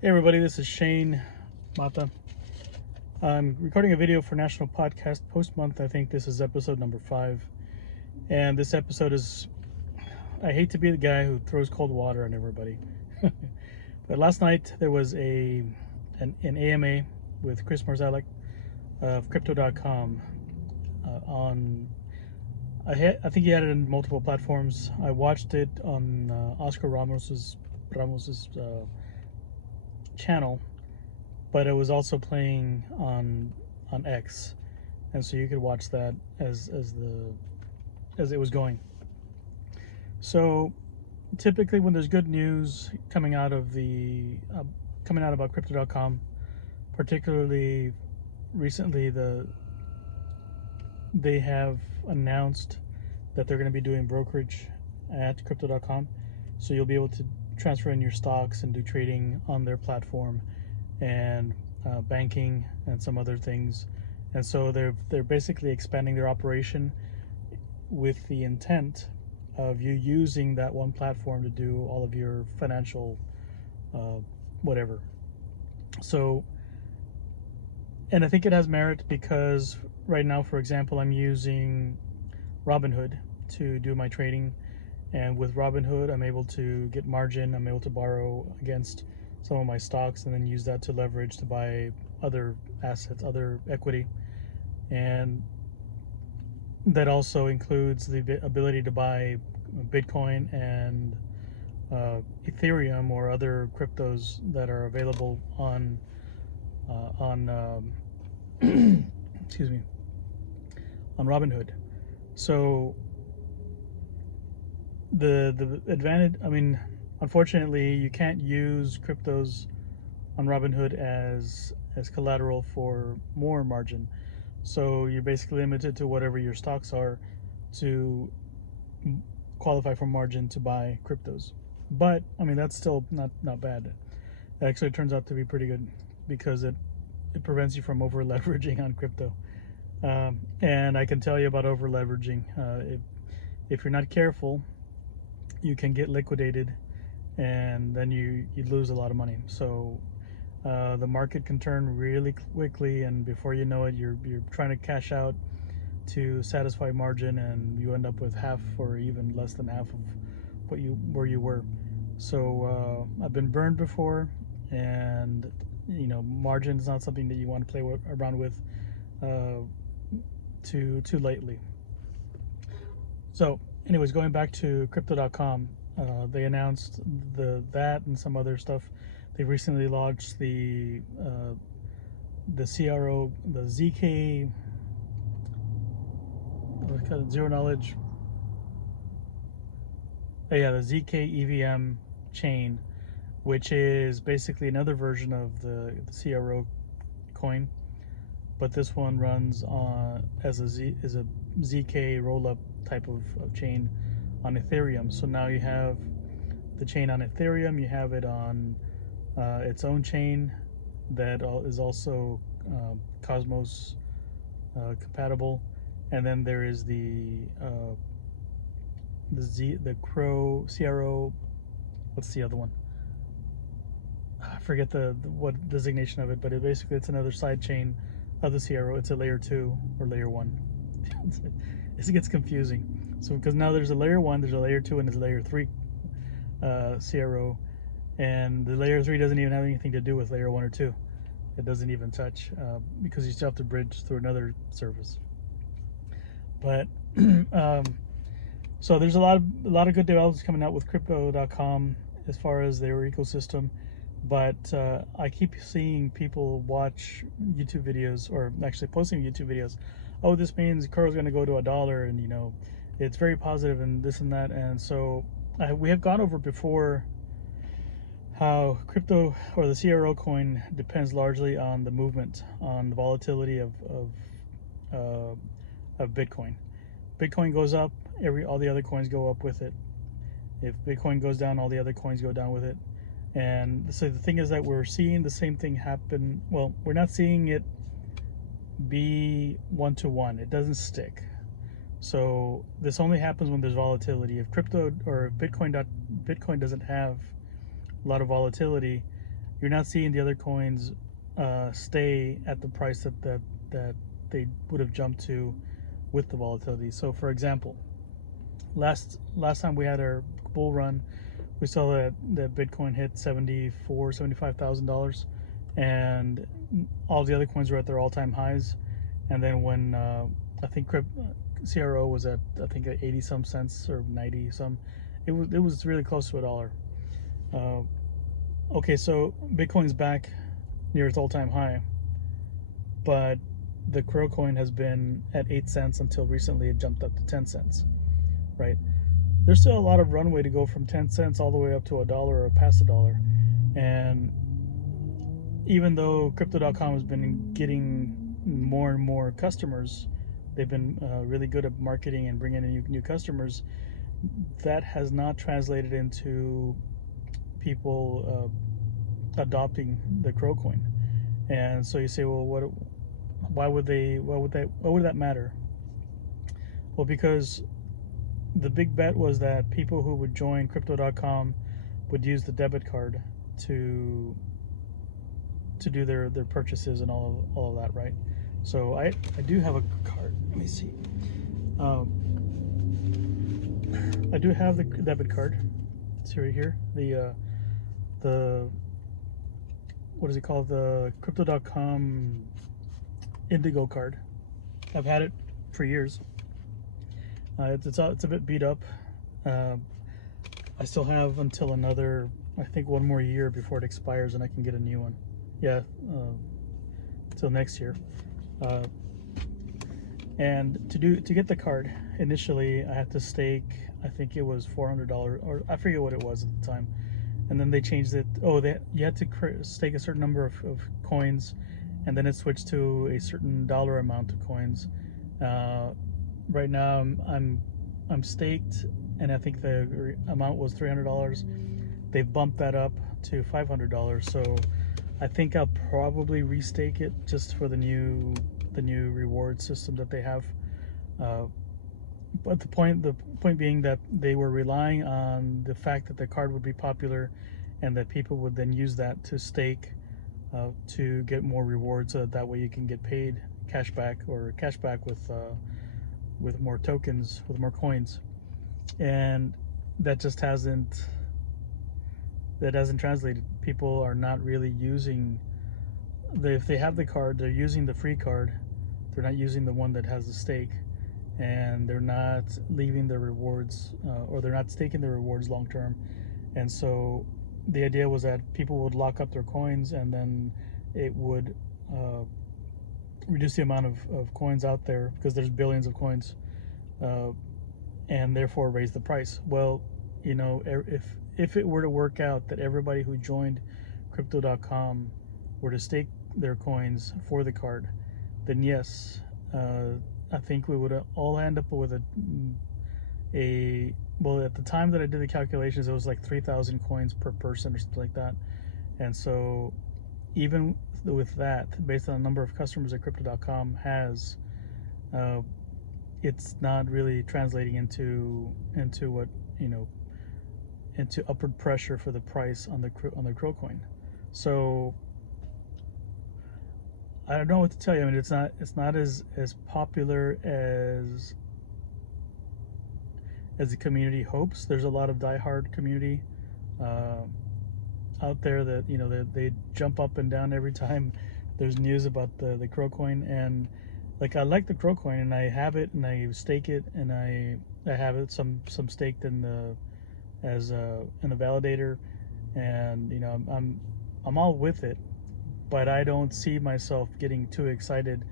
Hey everybody, this is Shane Mata. I'm recording a video for National Podcast Post Month. I think this is episode number 5. And this episode is, I hate to be the guy who throws cold water on everybody. But last night there was an AMA with Kris Marszalek of Crypto.com on, I think he had it in multiple platforms. I watched it on Oscar Ramos's channel, but it was also playing on X, and so you could watch that as it was going. So typically when there's good news coming out about Crypto.com, particularly recently, they have announced that they're going to be doing brokerage at Crypto.com, so you'll be able to transfer in your stocks and do trading on their platform, and banking and some other things. And so they're basically expanding their operation with the intent of you using that one platform to do all of your financial whatever. So, and I think it has merit because right now, for example, I'm using Robinhood to do my trading, and with Robinhood I'm able to get margin. I'm able to borrow against some of my stocks and then use that to leverage to buy other assets, other equity. And that also includes the ability to buy Bitcoin and Ethereum or other cryptos that are available on excuse me, on Robinhood. So the advantage, I mean, unfortunately you can't use cryptos on Robinhood as collateral for more margin. So you're basically limited to whatever your stocks are to qualify for margin to buy cryptos. But I mean, that's still not bad. It actually turns out to be pretty good because it prevents you from over leveraging on crypto. And I can tell you about over leveraging. If you're not careful, you can get liquidated, and then you lose a lot of money. So the market can turn really quickly, and before you know it, you're trying to cash out to satisfy margin, and you end up with half or even less than half of where you were. So I've been burned before, and margin is not something that you want to play around with too lately. So anyways, going back to Crypto.com, they announced that and some other stuff. They recently launched the CRO, the ZK zero knowledge. The ZK EVM chain, which is basically another version of the CRO coin, but this one runs as a ZK rollup type of chain on Ethereum. So now you have the chain on Ethereum, you have it on its own chain that is also Cosmos compatible, and then there is the CRO. What's the other one? I forget what designation of it, but it's another side chain of the CRO. It's a layer 2 or layer 1. It gets confusing. So because now there's a layer 1, there's a layer 2, and there's a layer 3 CRO, and the layer 3 doesn't even have anything to do with layer 1 or 2. It doesn't even touch because you still have to bridge through another service. But so there's a lot of good developments coming out with Crypto.com as far as their ecosystem. But I keep seeing people watch YouTube videos, or actually posting YouTube videos. Oh, this means Curl's going to go to $1, and it's very positive and this and that. And so we have gone over before how crypto or the CRO coin depends largely on the movement, on the volatility of Bitcoin. Bitcoin goes up, all the other coins go up with it. If Bitcoin goes down, all the other coins go down with it. And so the thing is that we're seeing the same thing happen. Well, we're not seeing it be one-to-one. It doesn't stick. So this only happens when there's volatility. If crypto or Bitcoin doesn't have a lot of volatility, you're not seeing the other coins stay at the price that they would have jumped to with the volatility. So for example, last time we had our bull run, we saw that Bitcoin hit $75,000, and all the other coins were at their all-time highs. And then when I think CRO was at, I think, 80 some cents or 90 some, it was really close to $1. Okay, so Bitcoin's back near its all-time high, but the Crow coin has been at 8 cents until recently it jumped up to 10 cents, right? There's still a lot of runway to go from 10 cents all the way up to $1 or past $1. And even though Crypto.com has been getting more and more customers, they've been really good at marketing and bringing in new customers, that has not translated into people adopting the Crow coin. And so you say, well, why would that matter? Well, because the big bet was that people who would join Crypto.com would use the debit card to do their purchases and all of that, right? So I do have a card. Let me see. I do have the debit card. It's right here. The what is it called? The Crypto.com Indigo card. I've had it for years. It's a bit beat up. I still have until another, I think, one more year before it expires and I can get a new one. Yeah, till next year. And to get the card, initially I had to stake, I think it was $400, or I forget what it was at the time. And then they changed it. Oh, you had to stake a certain number of coins, and then it switched to a certain dollar amount of coins. Right now I'm staked, and I think the amount was $300. They've bumped that up to $500. So I think I'll probably restake it just for the new reward system that they have. But the point being that they were relying on the fact that the card would be popular, and that people would then use that to stake to get more rewards. So that way you can get paid cashback with more tokens, with more coins, and that just hasn't translated. People are not really using if they have the card, they're using the free card. They're not using the one that has the stake, and they're not leaving their rewards, or they're not staking their rewards long term. And so the idea was that people would lock up their coins, and then it would reduce the amount of coins out there, because there's billions of coins, and therefore raise the price. Well, you know, if it were to work out that everybody who joined Crypto.com were to stake their coins for the card, then yes, I think we would all end up with well, at the time that I did the calculations, it was like 3,000 coins per person or something like that. And so even with that, based on the number of customers that Crypto.com has, it's not really translating into what, you know, into upward pressure for the price on the Crow coin. So I don't know what to tell you. I mean, it's not as popular as the community hopes. There's a lot of diehard community out there that, you know, they jump up and down every time there's news about the Crow coin. And like, I like the Crow coin, and I have it, and I stake it, and I have it some staked in the validator, and you know, I'm all with it, but I don't see myself getting too excited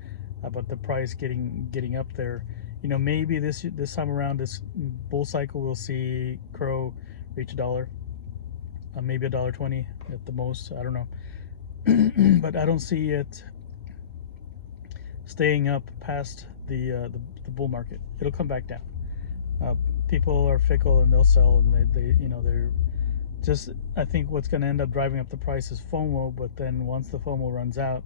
about the price getting up there. You know, maybe this time around, this bull cycle, we'll see Crow reach $1, maybe $1.20 at the most. I don't know, but I don't see it staying up past the bull market. It'll come back down. People are fickle, and they'll sell, and they're just, I think what's going to end up driving up the price is FOMO. But then once the FOMO runs out,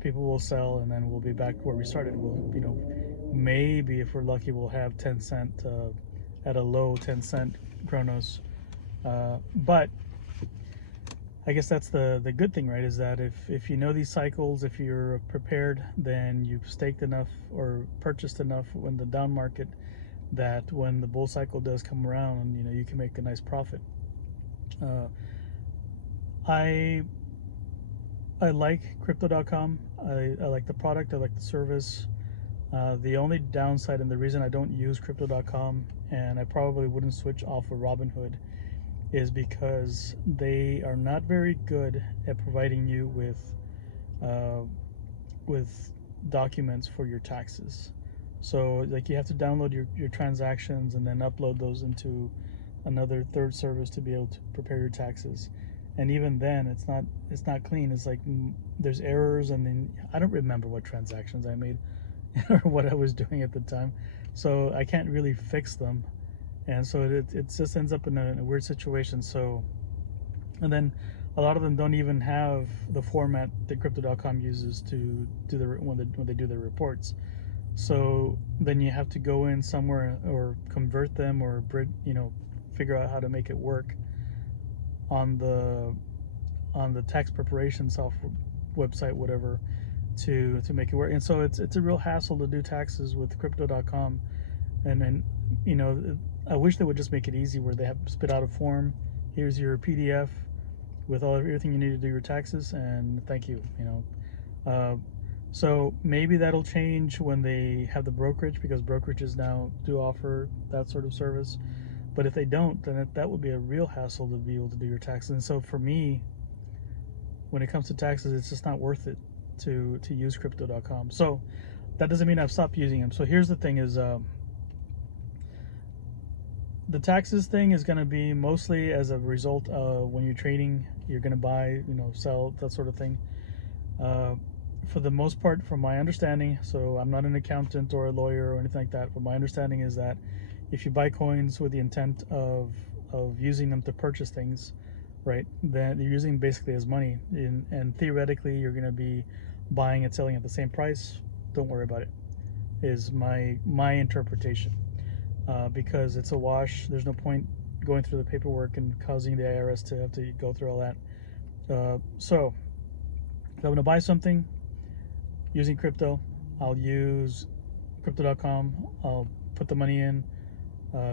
people will sell, and then we'll be back where we started. We'll, you know, maybe if we're lucky, we'll have 10 cent at a low 10 cent Chronos. But I guess that's the good thing, right? Is that if you know these cycles, if you're prepared, then you've staked enough or purchased enough when the down market, that when the bull cycle does come around, you know, you can make a nice profit. Uh, I I like Crypto.com. I like the product. I like the service. The only downside, and the reason I don't use Crypto.com, and I probably wouldn't switch off of Robinhood, is because they are not very good at providing you uh, with documents for your taxes. So like you have to download your transactions and then upload those into another third service to be able to prepare your taxes. And even then it's not clean. It's like there's errors, and then I don't remember what transactions I made or what I was doing at the time. So I can't really fix them. And so it just ends up in a weird situation. So, and then a lot of them don't even have the format that Crypto.com uses to do when they do their reports. So then you have to go in somewhere or convert them, or figure out how to make it work on the tax preparation software website, whatever, to make it work. And so it's a real hassle to do taxes with Crypto.com. And then, you know, I wish they would just make it easy where they have spit out a form. Here's your PDF with everything you need to do your taxes, and thank you. So maybe that'll change when they have the brokerage, because brokerages now do offer that sort of service. But if they don't, then that would be a real hassle to be able to do your taxes. And so for me, when it comes to taxes, it's just not worth it to use Crypto.com. So that doesn't mean I've stopped using them. So here's the thing: is the taxes thing is going to be mostly as a result of when you're trading, you're going to buy, sell, that sort of thing. For the most part, from my understanding, so I'm not an accountant or a lawyer or anything like that, but my understanding is that if you buy coins with the intent of using them to purchase things, right, then you're using basically as money, and theoretically you're going to be buying and selling at the same price. Don't worry about it, is my interpretation. Because it's a wash. There's no point going through the paperwork and causing the IRS to have to go through all that. So if I'm going to buy something using crypto, I'll use Crypto.com. I'll put the money in,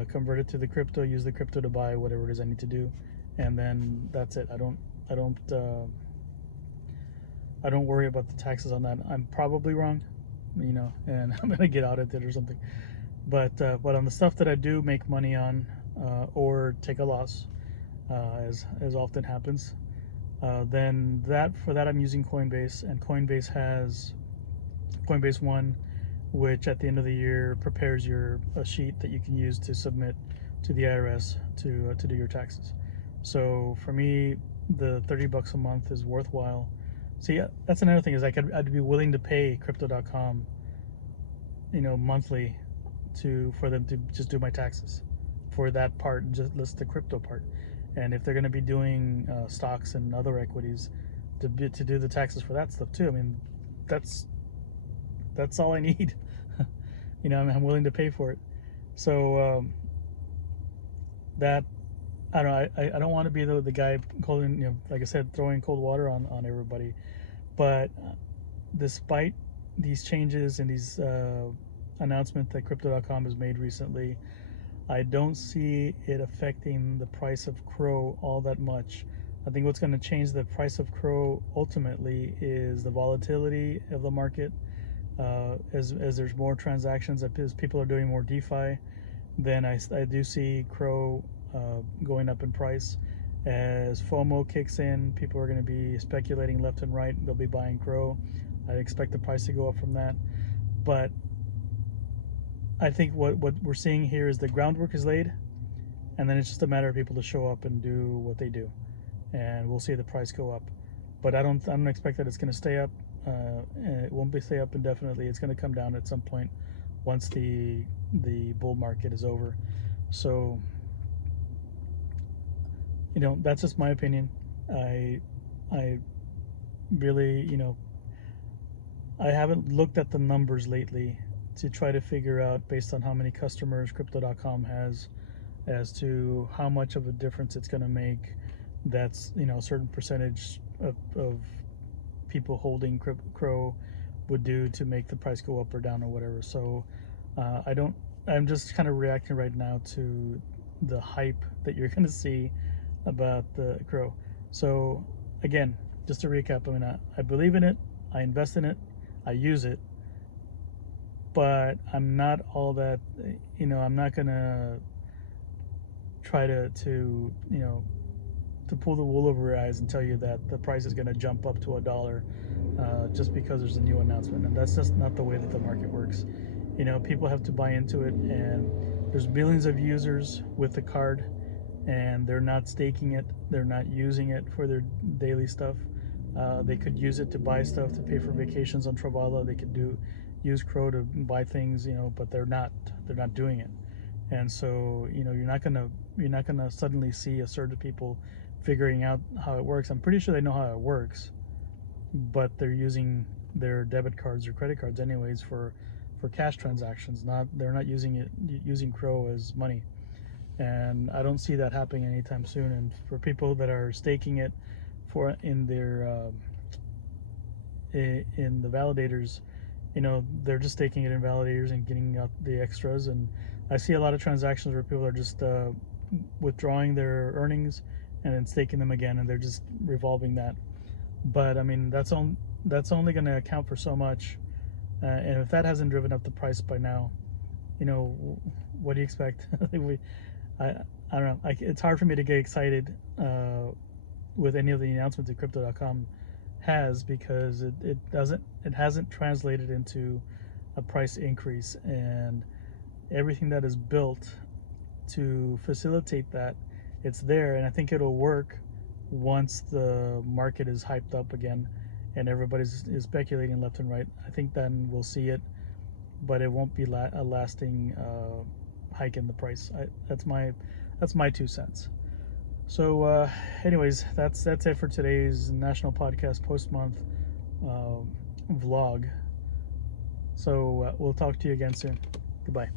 convert it to the crypto, use the crypto to buy whatever it is I need to do, and then that's it. I don't worry about the taxes on that. I'm probably wrong, and I'm gonna get audited or something. But on the stuff that I do make money on, or take a loss, as often happens, then for that I'm using Coinbase, and Coinbase has Coinbase One, which at the end of the year prepares a sheet that you can use to submit to the IRS to do your taxes. So for me, the $30 a month is worthwhile. See, that's another thing, is I'd be willing to pay Crypto.com, monthly, for them to just do my taxes for that part, just the crypto part. And if they're going to be doing stocks and other equities, to do the taxes for that stuff too, I mean, that's all I need. I'm willing to pay for it. So that, I don't know, I don't want to be the guy like I said, throwing cold water on everybody. But despite these changes and these announcement that Crypto.com has made recently, I don't see it affecting the price of Crow all that much. I think what's going to change the price of Crow ultimately is the volatility of the market. As there's more transactions, as people are doing more DeFi, then I do see Crow going up in price. As FOMO kicks in, people are going to be speculating left and right. They'll be buying Crow. I expect the price to go up from that. But I think what we're seeing here is the groundwork is laid, and then it's just a matter of people to show up and do what they do, and we'll see the price go up. But I don't expect that it's going to stay up. It won't stay up indefinitely. It's going to come down at some point once the bull market is over. So that's just my opinion. I really, I haven't looked at the numbers lately to try to figure out, based on how many customers Crypto.com has, as to how much of a difference it's going to make that's, you know, a certain percentage of people holding Crow would do to make the price go up or down or whatever. So I'm just kind of reacting right now to the hype that you're going to see about the Crow. So again, just to recap, I mean, I believe in it, I invest in it, I use it, but I'm not all that, you know, I'm not going to try to you know, to pull the wool over your eyes and tell you that the price is going to jump up to $1 just because there's a new announcement. And that's just not the way that the market works. You know, people have to buy into it, and there's billions of users with the card, and they're not staking it, they're not using it for their daily stuff. They could use it to buy stuff, to pay for vacations on Travala. They could use Crow to buy things, you know, but they're not doing it. And so, you know, you're not gonna suddenly see a surge of people figuring out how it works. I'm pretty sure they know how it works, but they're using their debit cards or credit cards anyways for cash transactions. They're not using Crow as money. And I don't see that happening anytime soon. And for people that are staking it for in their in the validators, you know, they're just staking it in validators and getting out the extras. And I see a lot of transactions where people are just withdrawing their earnings and then staking them again, and they're just revolving that. But I mean, that's only going to account for so much, and if that hasn't driven up the price by now, you know, what do you expect? I don't know. It's hard for me to get excited with any of the announcements that Crypto.com has, because it hasn't translated into a price increase, and everything that is built to facilitate that, it's there, and I think it'll work once the market is hyped up again and everybody's is speculating left and right. I think then we'll see it, but it won't be a lasting hike in the price. That's my 2 cents. So anyways, that's it for today's National Podcast post-month vlog. So we'll talk to you again soon. Goodbye.